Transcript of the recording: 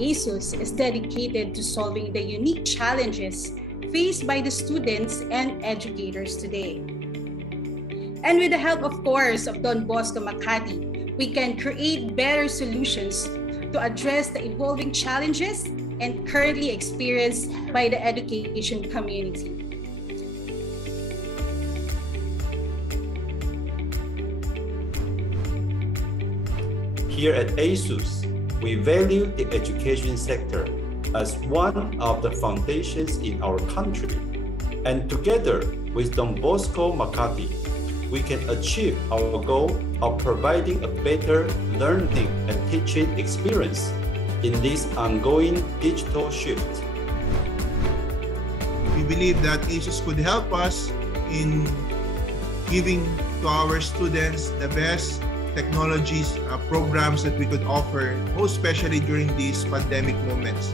ASUS is dedicated to solving the unique challenges faced by the students and educators today. And with the help, of course, of Don Bosco Makati, we can create better solutions to address the evolving challenges and currently experienced by the education community. Here at ASUS, we value the education sector as one of the foundations in our country. And together with Don Bosco Makati, we can achieve our goal of providing a better learning and teaching experience in this ongoing digital shift. We believe that ASUS could help us in giving to our students the best technologies, programs that we could offer, most especially during these pandemic moments.